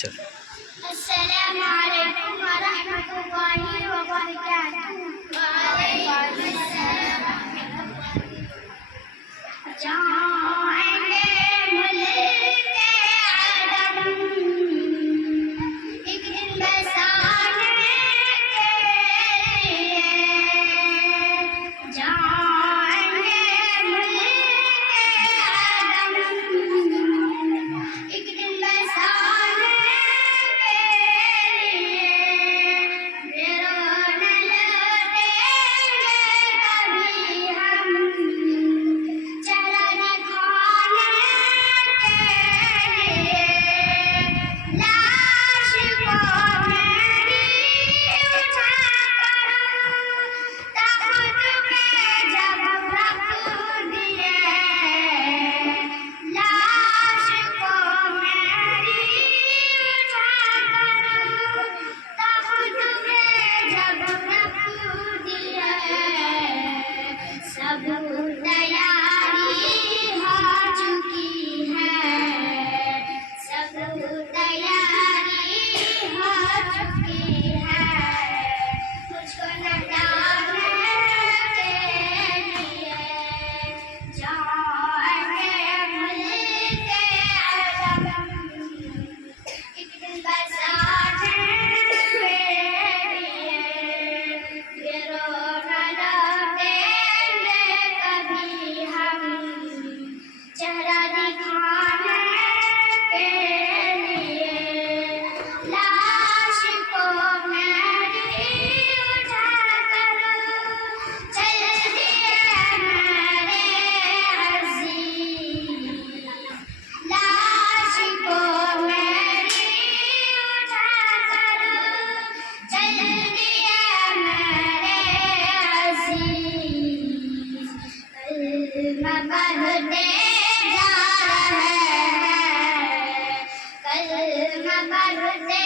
चलो। अस्सलामु अलैकुम व रहमतुल्लाहि व बरकातुहू। वालेकुम अस्सलाम। जाएंगे मुल्क आदम एक दिन बसाने के लिए, जाएंगे मुल्क आदम एक दिन बसाने के लिए, बेरोन लौटेंगे कभी हम चेहरा दिखाने के लिए, लाश को मेरी उठाकर तख्त पे जब रख दिए, लाश को मेरी उठाकर तख्त पे जब रख दिए, सब तैयारी हो चुकी है, सब तैयारी हो चुकी है, मुझको लौटाने के लिए, जाएंगे मुल्क आदम एक दिन बसाने के लिए, बेरोन लौटेंगे कभी हम चेहरा दिखाने के लिए, लाश को मेरी उठाकर चल दिए मेरे अज़ीज़, लाश को मेरी उठाकर चल दिए मेरे अज़ीज़, कलमा पढ़ते जा रहे हैं, कलमा पढ़ते